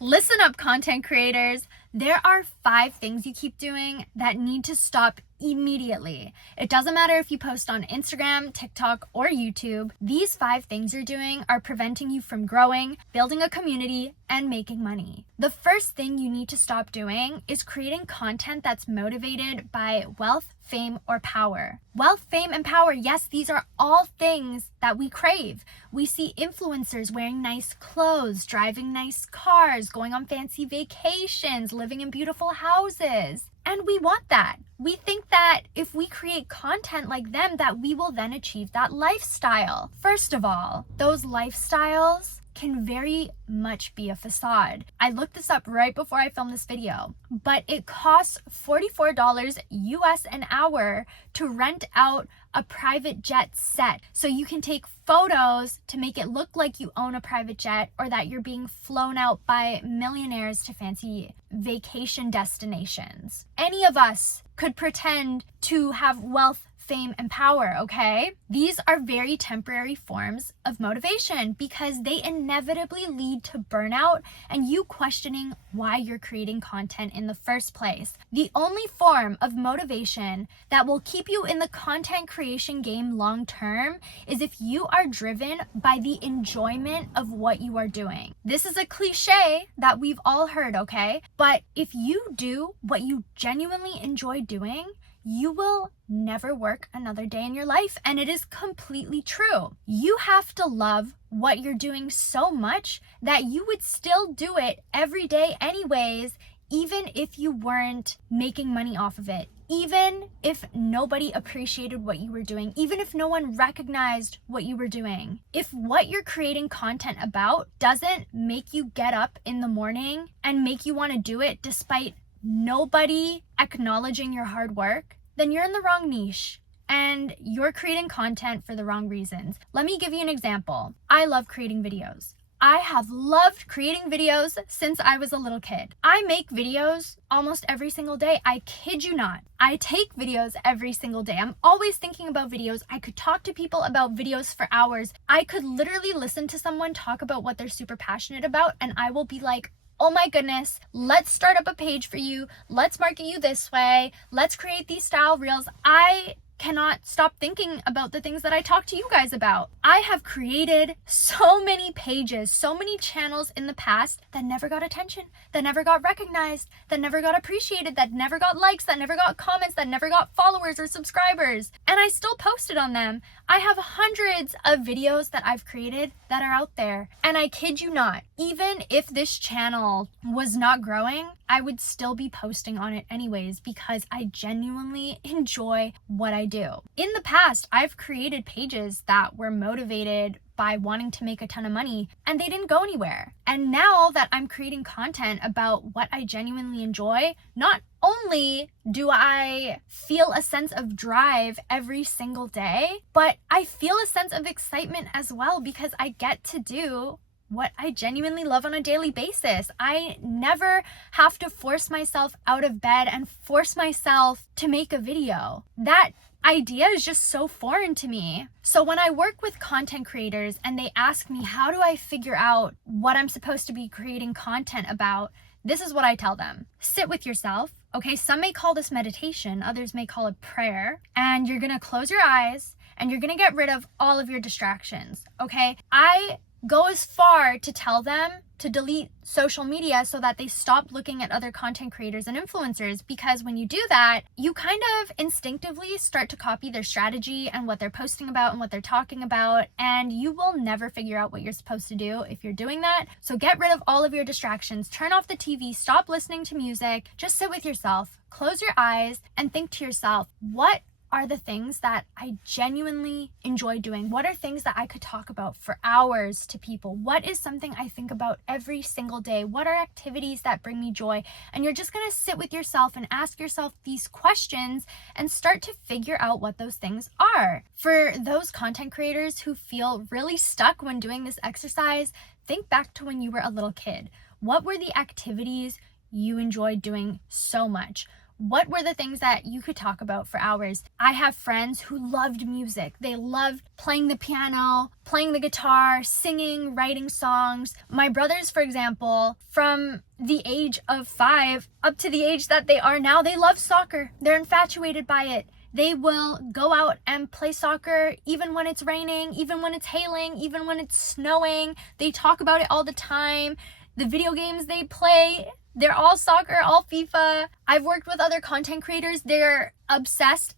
Listen up, content creators. There are 5 things you keep doing that need to stop immediately. It doesn't matter if you post on Instagram, TikTok, or YouTube. These 5 things you're doing are preventing you from growing, building a community, and making money. The first thing you need to stop doing is creating content that's motivated by wealth, fame, or power. Wealth, fame, and power, yes, these are all things that we crave. We see influencers wearing nice clothes, driving nice cars, going on fancy vacations, living in beautiful houses. And we want that. We think that if we create content like them, that we will then achieve that lifestyle. First of all, those lifestyles can very much be a facade. I looked this up right before I filmed this video, but it costs $44 US an hour to rent out a private jet set. So you can take photos to make it look like you own a private jet or that you're being flown out by millionaires to fancy vacation destinations. Any of us could pretend to have wealth, fame, and power, okay? These are very temporary forms of motivation because they inevitably lead to burnout and you questioning why you're creating content in the first place. The only form of motivation that will keep you in the content creation game long term is if you are driven by the enjoyment of what you are doing. This is a cliche that we've all heard, okay? But if you do what you genuinely enjoy doing, you will never work another day in your life. And it is completely true. You have to love what you're doing so much that you would still do it every day anyways, even if you weren't making money off of it, even if nobody appreciated what you were doing, even if no one recognized what you were doing. If what you're creating content about doesn't make you get up in the morning and make you want to do it despite nobody acknowledging your hard work, then you're in the wrong niche and you're creating content for the wrong reasons. Let me give you an example. I love creating videos. I have loved creating videos since I was a little kid. I make videos almost every single day. I kid you not. I take videos every single day. I'm always thinking about videos. I could talk to people about videos for hours. I could literally listen to someone talk about what they're super passionate about and I will be like, oh my goodness, let's start up a page for you. Let's market you this way. Let's create these style reels. I cannot stop thinking about the things that I talk to you guys about. I have created so many pages, so many channels in the past that never got attention, that never got recognized, that never got appreciated, that never got likes, that never got comments, that never got followers or subscribers. And I still posted on them. I have hundreds of videos that I've created that are out there. And I kid you not, even if this channel was not growing, I would still be posting on it anyways because I genuinely enjoy what I do. In the past, I've created pages that were motivated by wanting to make a ton of money and they didn't go anywhere. And now that I'm creating content about what I genuinely enjoy, not only do I feel a sense of drive every single day, but I feel a sense of excitement as well because I get to do what I genuinely love on a daily basis. I never have to force myself out of bed and force myself to make a video. That idea is just so foreign to me. So when I work with content creators and they ask me, how do I figure out what I'm supposed to be creating content about? This is what I tell them. Sit with yourself. Okay, some may call this meditation, others may call it prayer, and you're gonna close your eyes and you're gonna get rid of all of your distractions. Okay, I go as far to tell them to delete social media so that they stop looking at other content creators and influencers, because when you do that, you kind of instinctively start to copy their strategy and what they're posting about and what they're talking about, and you will never figure out what you're supposed to do if you're doing that. So get rid of all of your distractions, turn off the TV, stop listening to music, just sit with yourself, close your eyes, and think to yourself, what are the things that I genuinely enjoy doing? What are things that I could talk about for hours to people? What is something I think about every single day? What are activities that bring me joy? And you're just gonna sit with yourself and ask yourself these questions and start to figure out what those things are. For those content creators who feel really stuck when doing this exercise, think back to when you were a little kid. What were the activities you enjoyed doing so much? what were the things that you could talk about for hours? I have friends who loved music. They loved playing the piano, playing the guitar, singing, writing songs. My brothers, for example, from the age of 5 up to the age that they are now, they love soccer. They're infatuated by it. They will go out and play soccer even when it's raining, even when it's hailing, even when it's snowing. They talk about it all the time. The video games they play, they're all soccer, all FIFA. I've worked with other content creators. They're obsessed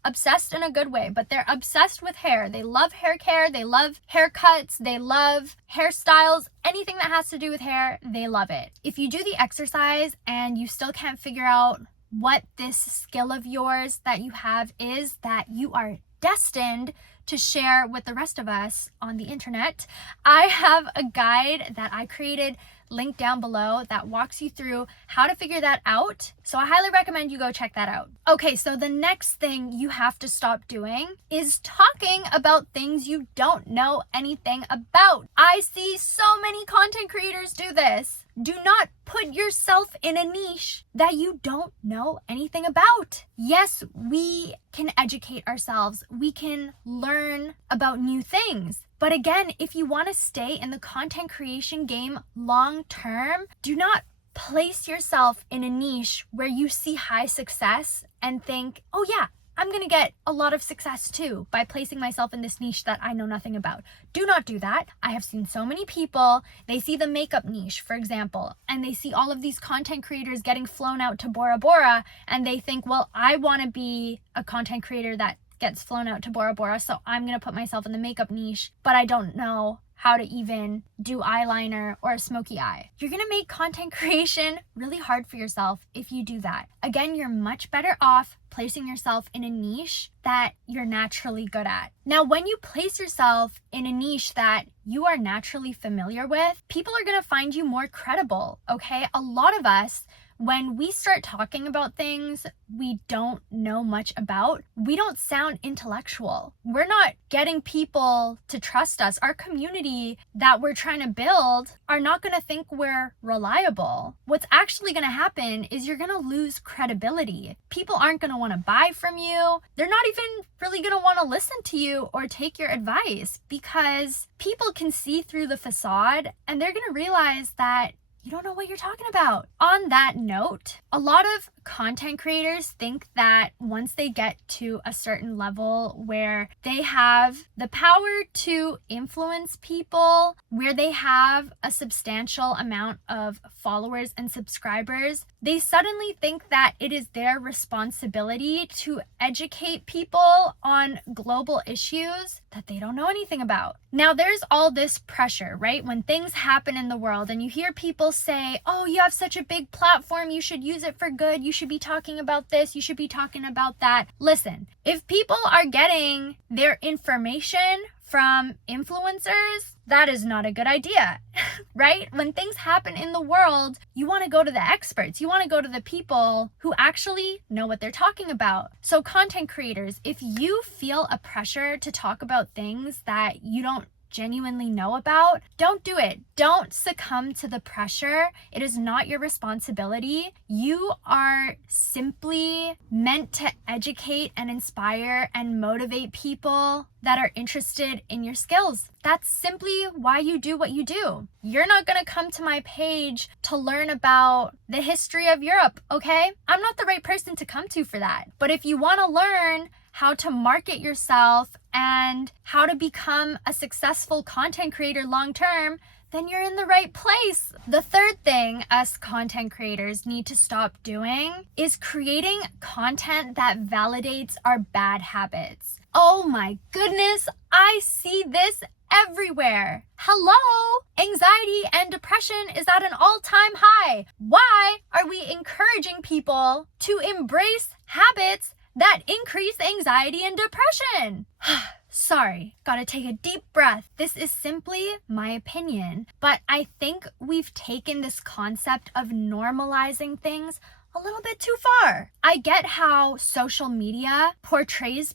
in a good way, but they're obsessed with hair. They love hair care. They love haircuts. They love hairstyles. Anything that has to do with hair, they love it. If you do the exercise and you still can't figure out what this skill of yours that you have is that you are destined to share with the rest of us on the internet, I have a guide that I created, linked down below, that walks you through how to figure that out. So I highly recommend you go check that out. Okay, so the next thing you have to stop doing is talking about things you don't know anything about. I see so many content creators do this. Do not put yourself in a niche that you don't know anything about. Yes, we can educate ourselves. We can learn about new things. But again, if you want to stay in the content creation game long term, do not place yourself in a niche where you see high success and think, oh yeah, I'm going to get a lot of success too by placing myself in this niche that I know nothing about. Do not do that. I have seen so many people, they see the makeup niche, for example, and they see all of these content creators getting flown out to Bora Bora, and they think, well, I want to be a content creator that gets flown out to Bora Bora, so I'm going to put myself in the makeup niche, but I don't know how to even do eyeliner or a smoky eye. You're gonna make content creation really hard for yourself if you do that. Again, you're much better off placing yourself in a niche that you're naturally good at. Now, when you place yourself in a niche that you are naturally familiar with, people are gonna find you more credible, okay? A lot of us, when we start talking about things we don't know much about, we don't sound intellectual. We're not getting people to trust us. Our community that we're trying to build are not going to think we're reliable. What's actually going to happen is you're going to lose credibility. People aren't going to want to buy from you. They're not even really going to want to listen to you or take your advice, because people can see through the facade and they're going to realize that you don't know what you're talking about. On that note, a lot of content creators think that once they get to a certain level where they have the power to influence people, where they have a substantial amount of followers and subscribers, they suddenly think that it is their responsibility to educate people on global issues that they don't know anything about. Now, there's all this pressure, right? When things happen in the world and you hear people say, oh, you have such a big platform, you should use it for good, you should be talking about this, you should be talking about that. Listen, if people are getting their information from influencers, that is not a good idea, right? When things happen in the world, you want to go to the experts. You want to go to the people who actually know what they're talking about. So content creators, if you feel a pressure to talk about things that you don't genuinely know about, don't do it. Don't succumb to the pressure. It is not your responsibility. You are simply meant to educate and inspire and motivate people that are interested in your skills. That's simply why you do what you do. You're not gonna come to my page to learn about the history of Europe, okay? I'm not the right person to come to for that. But if you wanna learn how to market yourself and how to become a successful content creator long term, then you're in the right place. The third thing us content creators need to stop doing is creating content that validates our bad habits. Oh my goodness, I see this everywhere. Hello? Anxiety and depression is at an all-time high. Why are we encouraging people to embrace habits that increase anxiety and depression? Sorry, gotta take a deep breath. This is simply my opinion, but I think we've taken this concept of normalizing things a little bit too far. I get how social media portrays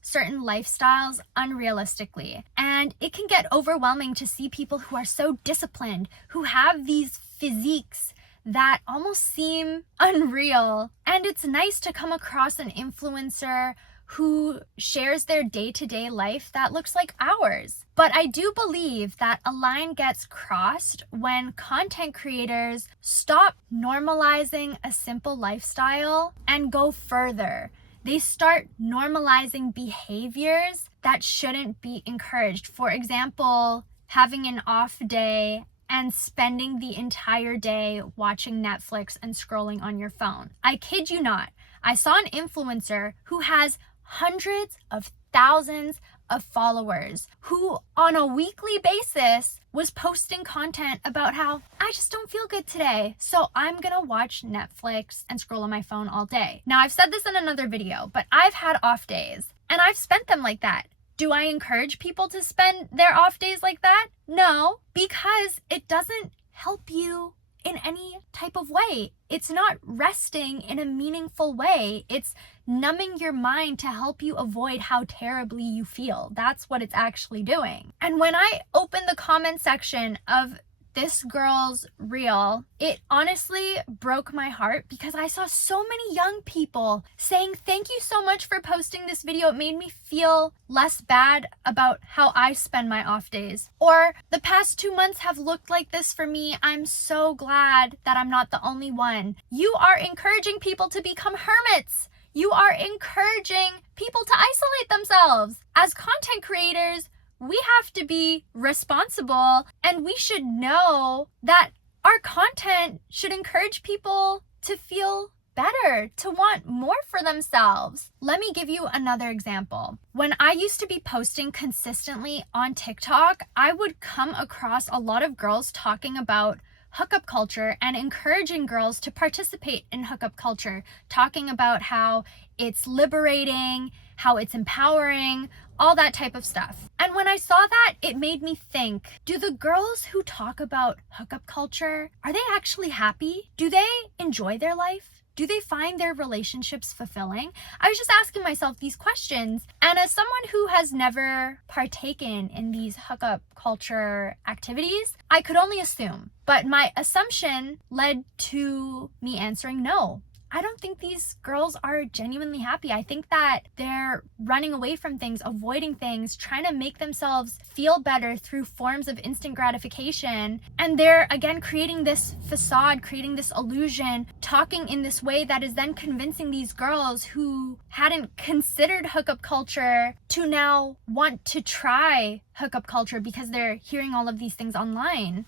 certain lifestyles unrealistically, and it can get overwhelming to see people who are so disciplined, who have these physiques that almost seem unreal. And it's nice to come across an influencer who shares their day-to-day life that looks like ours. But I do believe that a line gets crossed when content creators stop normalizing a simple lifestyle and go further. They start normalizing behaviors that shouldn't be encouraged. For example, having an off day and spending the entire day watching Netflix and scrolling on your phone. I kid you not. I saw an influencer who has hundreds of thousands of followers who on a weekly basis was posting content about how I just don't feel good today, so I'm gonna watch Netflix and scroll on my phone all day. Now, I've said this in another video, but I've had off days and I've spent them like that. Do I encourage people to spend their off days like that? No, because it doesn't help you in any type of way. It's not resting in a meaningful way. It's numbing your mind to help you avoid how terribly you feel. That's what it's actually doing. And when I opened the comment section of this girl's reel, it honestly broke my heart because I saw so many young people saying, thank you so much for posting this video. It made me feel less bad about how I spend my off days. Or the past 2 months have looked like this for me. I'm so glad that I'm not the only one. You are encouraging people to become hermits. You are encouraging people to isolate themselves. As content creators, we have to be responsible, and we should know that our content should encourage people to feel better, to want more for themselves. Let me give you another example. When I used to be posting consistently on TikTok, I would come across a lot of girls talking about hookup culture and encouraging girls to participate in hookup culture, talking about how it's liberating, how it's empowering, all that type of stuff. And when I saw that, it made me think, do the girls who talk about hookup culture, are they actually happy? Do they enjoy their life? Do they find their relationships fulfilling? I was just asking myself these questions. And as someone who has never partaken in these hookup culture activities, I could only assume. But my assumption led to me answering no. I don't think these girls are genuinely happy. I think that they're running away from things, avoiding things, trying to make themselves feel better through forms of instant gratification. And they're, again, creating this facade, creating this illusion, talking in this way that is then convincing these girls who hadn't considered hookup culture to now want to try hookup culture because they're hearing all of these things online.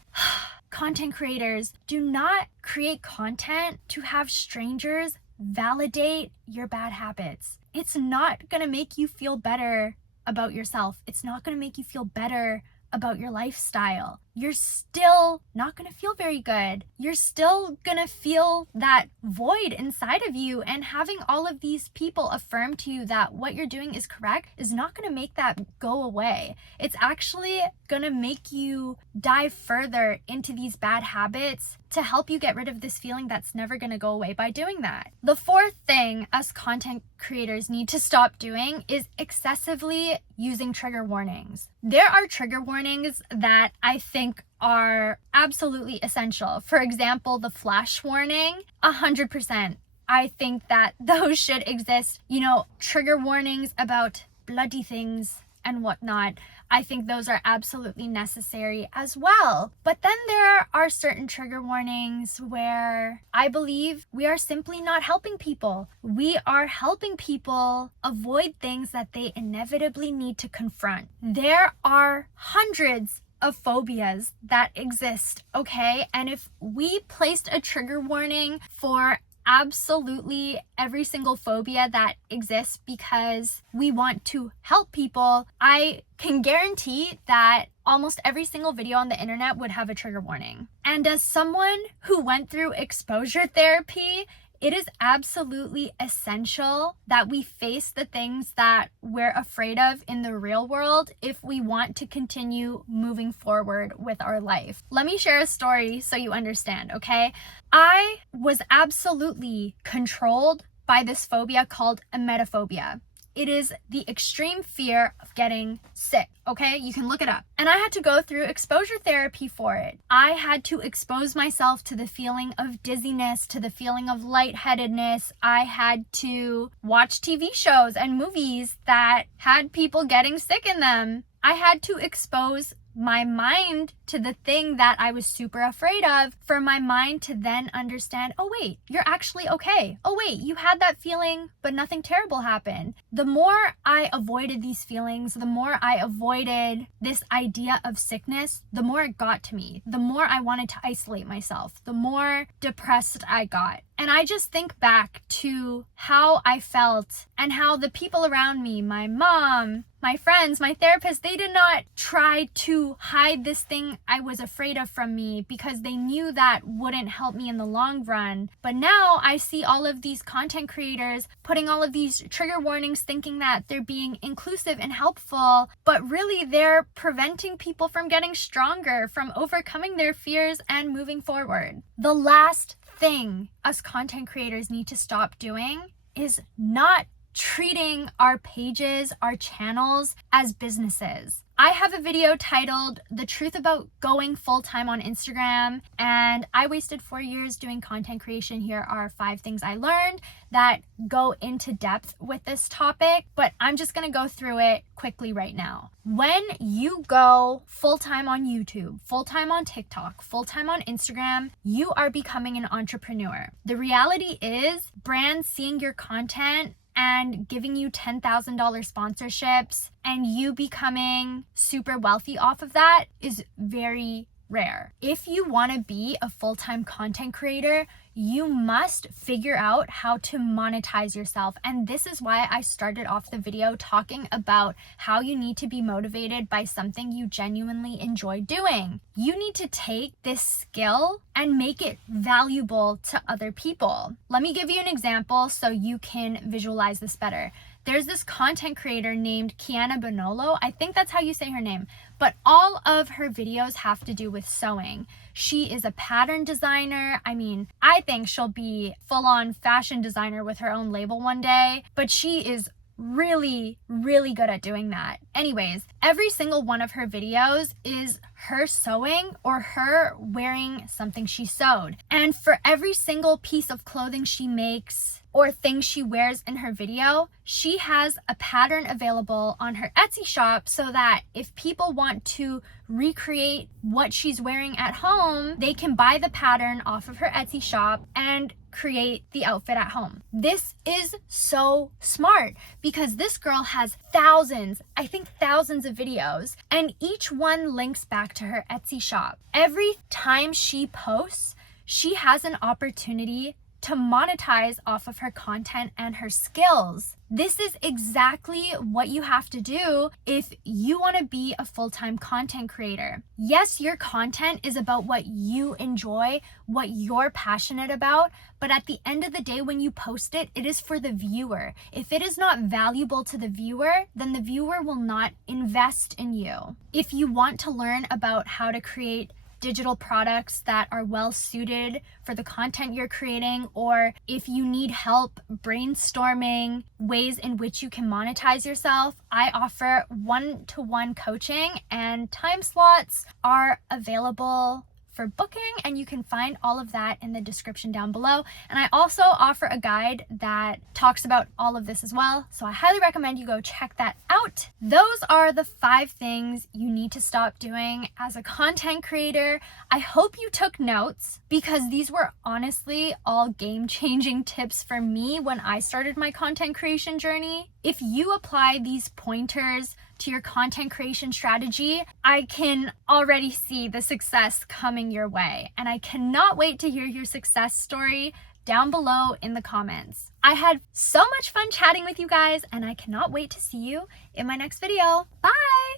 Content creators, do not create content to have strangers validate your bad habits. It's not going to make you feel better about yourself. It's not going to make you feel better about your lifestyle. You're still not going to feel very good. You're still going to feel that void inside of you, and having all of these people affirm to you that what you're doing is correct is not going to make that go away. It's actually going to make you dive further into these bad habits to help you get rid of this feeling that's never going to go away by doing that. The fourth thing us content creators need to stop doing is excessively using trigger warnings. There are trigger warnings that I think are absolutely essential. For example, the flash warning, 100%. I think that those should exist. You know, trigger warnings about bloody things and whatnot. I think those are absolutely necessary as well. But then there are certain trigger warnings where I believe we are simply not helping people. We are helping people avoid things that they inevitably need to confront. There are hundreds of phobias that exist, okay? And if we placed a trigger warning for absolutely every single phobia that exists because we want to help people, I can guarantee that almost every single video on the internet would have a trigger warning. And as someone who went through exposure therapy, it is absolutely essential that we face the things that we're afraid of in the real world if we want to continue moving forward with our life. Let me share a story so you understand, okay? I was absolutely controlled by this phobia called emetophobia. It is the extreme fear of getting sick, okay? You can look it up. And I had to go through exposure therapy for it. I had to expose myself to the feeling of dizziness, to the feeling of lightheadedness. I had to watch TV shows and movies that had people getting sick in them. I had to expose my mind to the thing that I was super afraid of, for my mind to then understand, oh wait, you're actually okay. Oh wait, you had that feeling, but nothing terrible happened. The more I avoided these feelings, the more I avoided this idea of sickness, the more it got to me. The more I wanted to isolate myself, the more depressed I got. And I just think back to how I felt and how the people around me, my mom, my friends, my therapist, they did not try to hide this thing I was afraid of from me because they knew that wouldn't help me in the long run. But now I see all of these content creators putting all of these trigger warnings, thinking that they're being inclusive and helpful, but really they're preventing people from getting stronger, from overcoming their fears and moving forward. The last thing us content creators need to stop doing is not treating our pages, our channels as businesses. I have a video titled The Truth About Going Full-Time on Instagram, and I wasted 4 years doing content creation. Here are 5 things I learned that go into depth with this topic, but I'm just gonna go through it quickly right now. When you go full-time on YouTube, full-time on TikTok, full-time on Instagram, you are becoming an entrepreneur. The reality is, brands seeing your content and giving you $10,000 sponsorships and you becoming super wealthy off of that is very rare. If you want to be a full-time content creator, you must figure out how to monetize yourself. And this is why I started off the video talking about how you need to be motivated by something you genuinely enjoy doing. You need to take this skill and make it valuable to other people. Let me give you an example so you can visualize this better. There's this content creator named Kiana Bonolo. I think that's how you say her name. But all of her videos have to do with sewing. She is a pattern designer. I mean, I think she'll be full-on fashion designer with her own label one day, but she is really, really good at doing that. Anyways, every single one of her videos is her sewing or her wearing something she sewed. And for every single piece of clothing she makes or thing she wears in her video, she has a pattern available on her Etsy shop so that if people want to recreate what she's wearing at home, they can buy the pattern off of her Etsy shop and create the outfit at home. This is so smart because this girl has thousands of videos, and each one links back to her Etsy shop. Every time she posts, she has an opportunity to monetize off of her content and her skills. This is exactly what you have to do if you want to be a full-time content creator. Yes, your content is about what you enjoy, what you're passionate about, but at the end of the day, when you post it, it is for the viewer. If it is not valuable to the viewer, then the viewer will not invest in you. If you want to learn about how to create digital products that are well suited for the content you're creating, or if you need help brainstorming ways in which you can monetize yourself, I offer one-to-one coaching, and time slots are available for booking, and you can find all of that in the description down below. And I also offer a guide that talks about all of this as well, so I highly recommend you go check that out. Those are the 5 things you need to stop doing as a content creator. I hope you took notes because these were honestly all game-changing tips for me when I started my content creation journey. If you apply these pointers to your content creation strategy, I can already see the success coming your way. And I cannot wait to hear your success story down below in the comments. I had so much fun chatting with you guys, and I cannot wait to see you in my next video. Bye!